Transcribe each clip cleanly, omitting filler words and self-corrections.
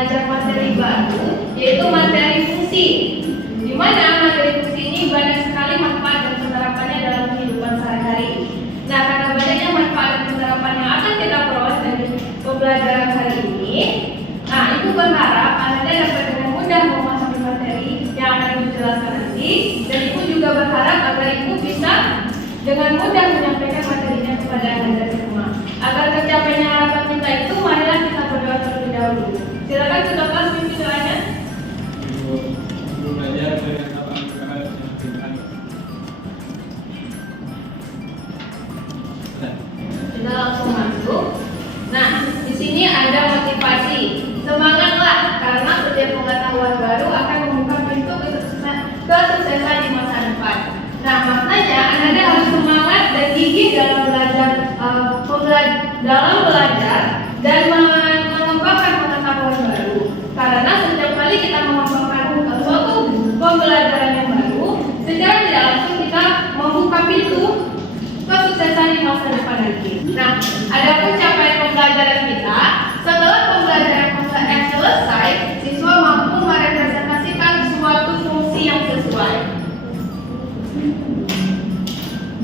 belajar materi baru, yaitu materi fungsi. Di mana materi fungsi ini banyak sekali manfaat dan penerapannya dalam kehidupan sehari-hari. Nah, karena banyaknya manfaat dan penerapan yang akan kita peroleh dari pembelajaran hari ini, nah Ibu berharap Anda dapat dengan mudah memahami materi yang akan Ibu jelaskan nanti, dan Ibu juga berharap agar Ibu bisa dengan mudah menyampaikan materinya kepada Anda dari rumah. Agar tercapainya harapan kita itu, marilah kita berdoa terlebih dahulu. Silakan ketua kelas pimpin doanya. Belajar dengan apa yang Kita langsung masuk. Nah, di sini ada motivasi. Semangatlah, karena setiap pengetahuan baru akan membuka pintu kesuksesan di masa depan. Nah, maknanya Anda harus semangat dan gigih dalam belajar dan mengembangkan pengetahuan baru. Karena setiap kali kita mengembangkan suatu pembelajaran yang baru, secara tidak langsung kita membuka pintu kesuksesan di masa depan nanti. Nah, ada pun capaian pembelajaran kita. Setelah pembelajaran selesai, siswa mampu merepresentasikan suatu fungsi yang sesuai.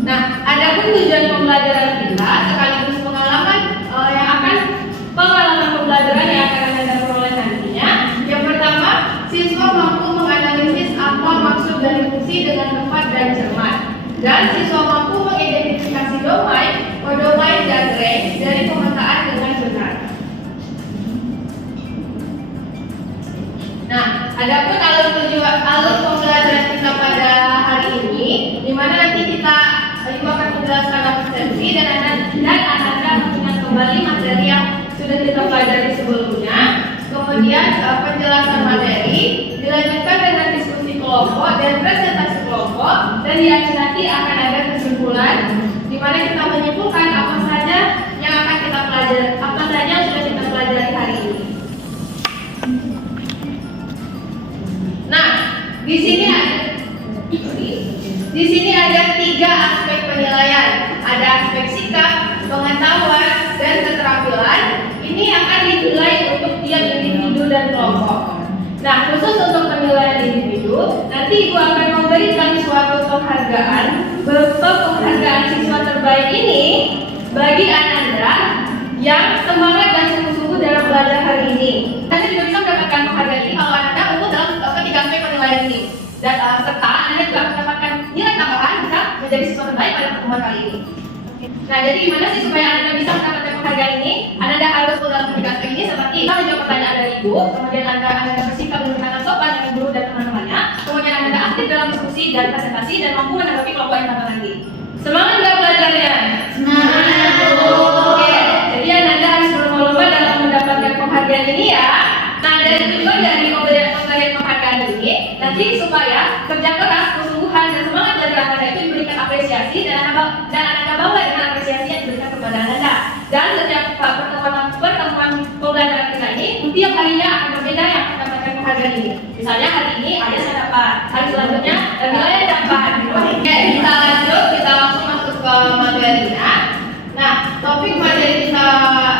Nah, ada pun tujuan pembelajaran kita sekaligus pengalaman pembelajaran yang akan Anda peroleh nantinya. Yang pertama, siswa mampu menganalisis apa maksud dari fungsi dengan tepat dan cermat. Dan siswa mampu mengidentifikasi domain, kodomain, dan range dari pemetaan dengan benar. Nah, adapun alur pembelajaran kita pada hari ini, di mana nanti Ibu akan menjelaskan absensi dan Anda mengingat kembali materi yang sudah kita pelajari sebelumnya. Kemudian penjelasan materi dilanjutkan dengan diskusi kelompok dan presentasi kelompok, dan di akhir nanti akan ada kesimpulan di mana kita menyimpulkan apa saja yang akan kita pelajari, apa saja yang sudah kita pelajari hari ini. Nah, di sini ada 3 aspek penilaian. Ada aspek sikap, pengetahuan, dan keterampilan. Ini akan dinilai untuk tiap individu dan kelompok. Nah, khusus untuk penilaian individu, nanti Ibu akan memberikan suatu penghargaan berupa penghargaan siswa terbaik ini bagi Ananda yang semangat dan sungguh-sungguh dalam belajar hari ini. Anda juga bisa mendapatkan penghargaan ini kalau Anda unggul dalam ketiga aspek penilaian ini. Dan serta Anda juga mendapatkan nilai tambahan bisa menjadi siswa terbaik pada pertemuan kali ini. Nah, jadi gimana sih supaya Anda bisa mendapatkan penghargaan ini? Anda harus dalam ketiga aspek ini seperti menjawab pertanyaan dari Ibu, kemudian Anda bersikap dengan sopan dengan guru dan teman-temannya, kemudian Anda aktif dalam diskusi dan presentasi, dan mampu menanggapi kelompok yang datang nanti. Semangat nggak belajarnya? Semangat. Oke, jadi Anda harus berlomba-lomba dalam mendapatkan penghargaan ini ya. Nah, dan tujuan dari pemberian penghargaan ini nanti supaya kerja keras, kesungguhan, dan semangat belajar Anda itu diberikan apresiasi, dan Anda bangga dengan apresiasi yang diberikan kepada Anda. Dan setiap pertemuan pembelajaran kita ini, tiap harinya akan berbeda yang akan mendapatkan penghargaan ini. Misalnya hari ini ada saya dapat, hari selanjutnya Nilai dapat. Oke, kita lanjut, kita langsung masuk ke materinya. Nah, topik materi kita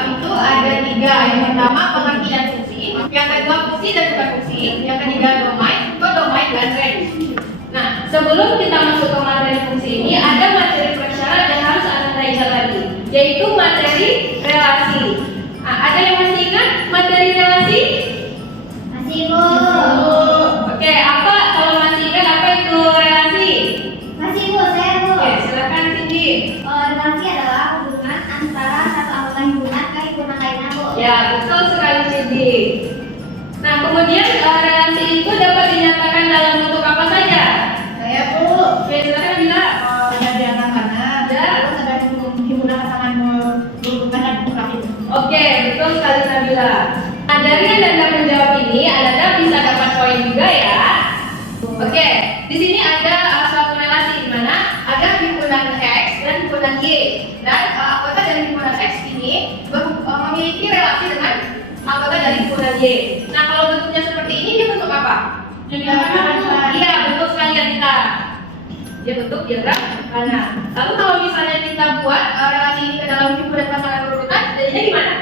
itu ada 3. Yang pertama pengertian fungsi, yang kedua fungsi dan bukan fungsi, yang ketiga domain, kodomain, dan range. Nah, sebelum kita masuk ke materi fungsi ini, ada materi prasyarat yang harus Anda ingat lagi, yaitu materi relasi. Nah, ada yang masih ingat materi relasi? Masih, Bu. Oke, kalau masih ingat apa itu relasi? Masih, Bu, saya, Bu. Oke, silakan Cindy. Relasi adalah hubungan antara satu anggota himpunan ke himpunan lainnya, Bu. Ya, betul sekali Cindy. Nah, kemudian relasi itu dapat dinyatakan dalam bentuk apa saja? Saya, Bu. Oke, silakan Bila. Dari anak-anak, terus ada himpunan pasangan berhubungan dan berkelahi. Oke, betul sekali Nabila. Nah, dari Anda menjawab ini, Anda bisa dapat poin juga ya. Oke, di sini ada suatu relasi di mana ada himpunan X dan himpunan Y. Dan anggota dari himpunan X ini memiliki relasi dengan anggota dari himpunan Y. Nah, kalau bentuknya seperti ini, dia bentuk apa? Iya, betul sekali kita. Dia bentuk diagram kanan. Lalu kalau misalnya kita buat relasi ini ke dalam himpunan pasangan berurutan, jadinya gimana?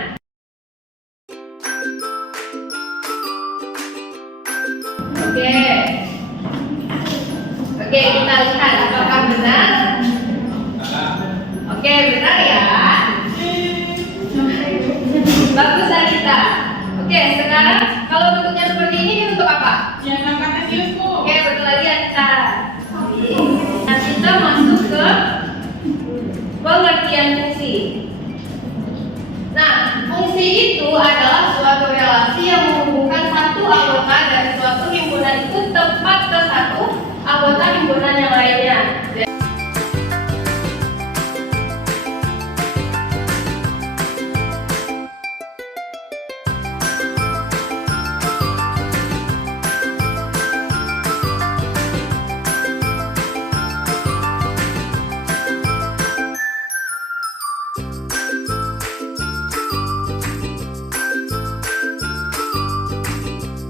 Oke. Oke, kita lihat apakah benar. Oke, benar ya. Bagus Anita. Oke, sekarang kalau bentuknya seperti ini bentuk apa? Yang angkatnya silku. Oke, betul lagi Anita. Nah, kita masuk ke pengertian fungsi. Nah, fungsi itu adalah suatu relasi yang menghubungkan satu anggota dari suatu himpunan itu tepat ke satu anggota himpunan yang lainnya.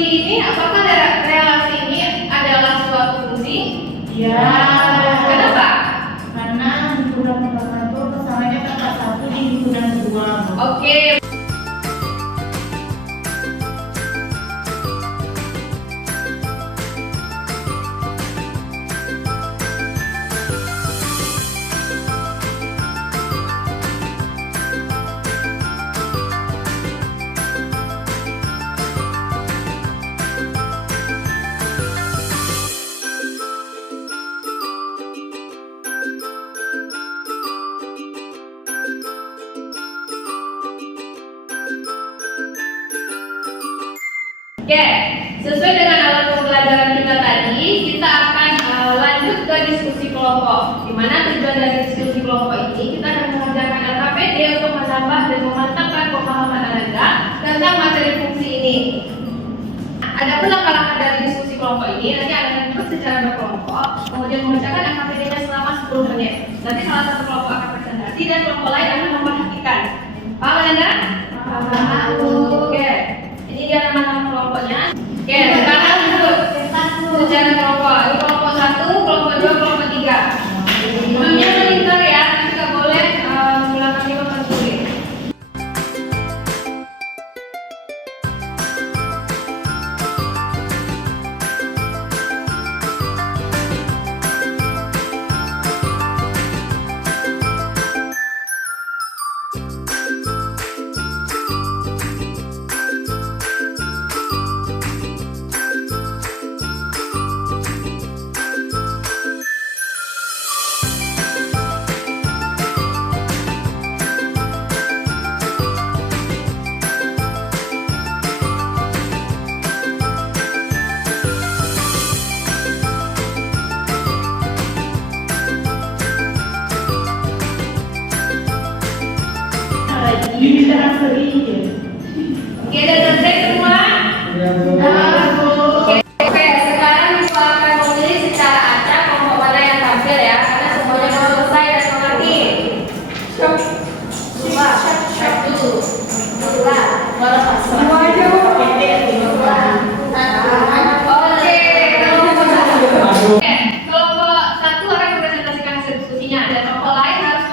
Ini apakah relasi ini adalah suatu fungsi? Ya. Kenapa? Karena himpunan pertama itu pasangannya tepat satu di himpunan kedua. Oke. Oke, sesuai dengan alat pembelajaran kita tadi, kita akan lanjut ke diskusi kelompok. Di mana tujuan dari diskusi kelompok ini kita akan mengerjakan LKPD untuk menambah dan memantapkan pemahaman Anda tentang materi fungsi ini. Adapun langkah-langkah dari diskusi kelompok ini nanti akan terus secara berkelompok, kemudian mengerjakan LKPD-nya selama 10 menit. Nanti salah satu kelompok akan presentasi dan kelompok lain akan memperhatikan. Paham Anda? Paham. Oke. Ini dia nama kelompoknya. Oke, sekarang duduk secara kelompok. Ini kelompok 1, kelompok 2, kelompok 3. Duduknya melingkar ya, nanti nggak boleh belakangnya mempersulit. Ini terang beri. Oke, udah selesai semua? Oke, sekarang silakan memilih secara acak kelompok mana yang tampil ya, karena semuanya mau selesai dan mengerti. Coba, satu, dua, Semuanya Oke, kelompok satu. Oke, kelompok satu akan mempresentasikan hasil diskusinya dan kelompok lain harus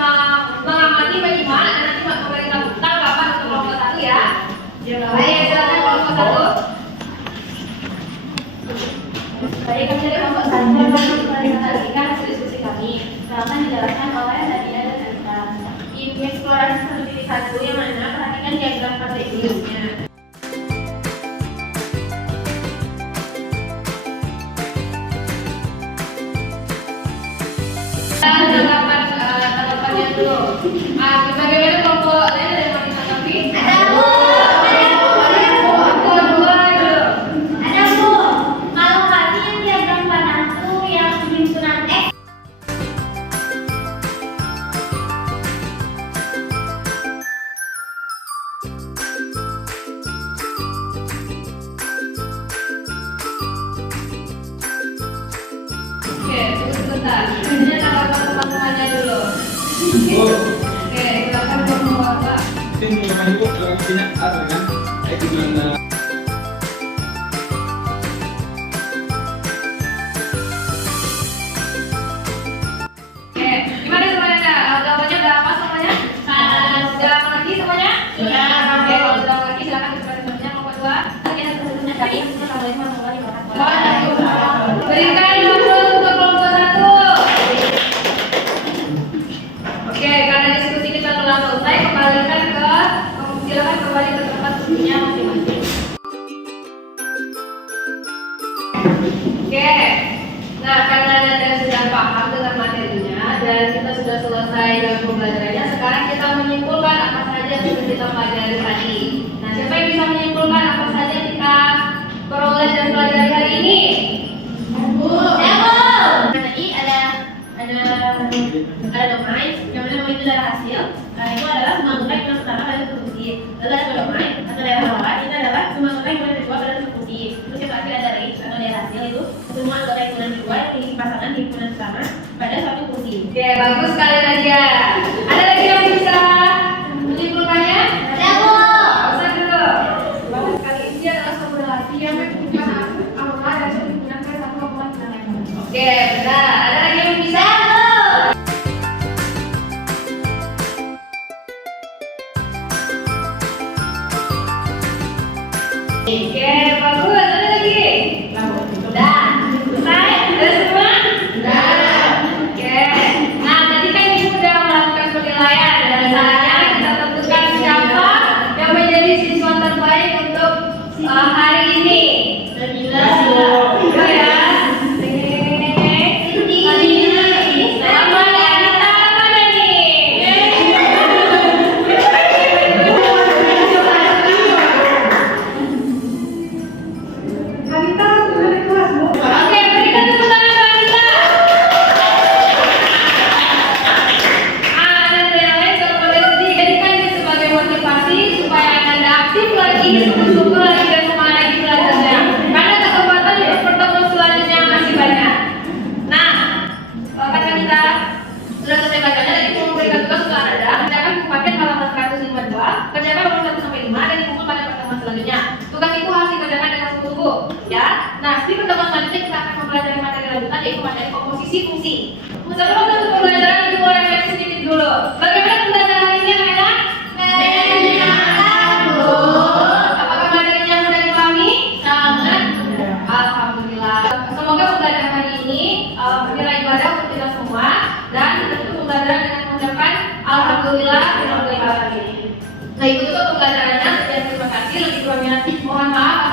mengamati, menyimak dan nanti memberikan tanggapan untuk kelompok satu ya. Baik, silakan kelompok satu. Baik, kami dari kelompok satu mempresentasikan hasil diskusi kami. Akan dijelaskan oleh Nadia dan Anita. Di eksplorasi 1 yang mana perhatikan diagram partikulumnya. Tanggapannya dulu. Bagaimana kelompok lain ada yang mau ditanggapi? Ada Bu. Kelompok dua dulu. Ada Bu. Kalau kami yang diagram panah itu yang himpunan X. Oke, tunggu sebentar. Ini tanggapan teman-temannya dulu. Oke, silakan kelompok Bapak. Tim teman itu kalau punya ada kan? Itu gimana? Oke, gimana semuanya? Jawabannya udah apa semuanya? Sudah mengerti semuanya? Sudah. Oke, kalau sudah mengerti silakan dipresentasikan kelompok dua. Kita sebelumnya dari Assalamualaikum warahmatullahi wabarakatuh. Waalaikumsalam. selesai dengan pembelajarannya. Sekarang kita menyimpulkan apa saja yang sudah kita pelajari tadi. Nah, siapa yang bisa menyimpulkan apa saja yang kita peroleh dan pelajari hari ini? Tadi ada domain, yang mana domain itu adalah hasil. Itu adalah semua angka yang pertama pada satu fungsi. Lalu ada domain atau daerah lawan, ini adalah semua angka yang kedua pada satu fungsi. Terus yang terakhir ada range atau daerah hasil, itu semua angka himpunan kedua yang memiliki pasangan di himpunan pertama pada satu fungsi. Oke, bagus sekali aja. Ada lagi yang bisa menyimpulkannya? Bisa dulu. Bagus sekali. Ini adalah suatu relasi yang mempunyai angka dan digunakan satu angka dengan Oke, benar. Ada lagi yang bisa? Oke, bagus. Ada lagi? Udah. Selesai? Udah semua? Udah. Oke. Nah, tadi kan ibu sudah melakukan penilaian. Dan saatnya kita tentukan siapa yang menjadi siswa terbaik untuk hari ini. Nabila. Iya ya. Selamat ya, Anita. Mana nih? Anita sudah di kelas, Bu. Oke, berikan tepuk tangan untuk Anita. Dan yang lain kalau boleh sedih, jadikan ini sebagai motivasi supaya Anda aktif lagi, sungguh-sungguh lagi dan semangat lagi belajarnya. Karena kesempatan di pertemuan selanjutnya masih banyak. Nah, Kak Anita sudah selesai bacanya, tadi mau memberikan tugas untuk Anda. Kerjakan buku paket halaman 152, kerjakan nomor 1 sampai 5 dan dikumpul pada pertemuan selanjutnya. Tugas itu harus dikerjakan dengan sungguh-sungguh, ya. Nah, di pertemuan selanjutnya kita akan mempelajari materi lanjutan yaitu materi komposisi fungsi. Sebelum untuk pembelajaran ibu mau refleksi sedikit dulu. Bagaimana pembelajaran hari ini anak-anak? Apakah materinya mudah dipahami? Sangat mudah. Alhamdulillah. Semoga pembelajaran hari ini bernilai ibadah untuk kita semua dan tentu pembelajaran dengan mengucapkan alhamdulillah rabbil alamin. Nah, itu pembelajarannya. Sekian terima kasih. Lebih kurangnya mohon maaf.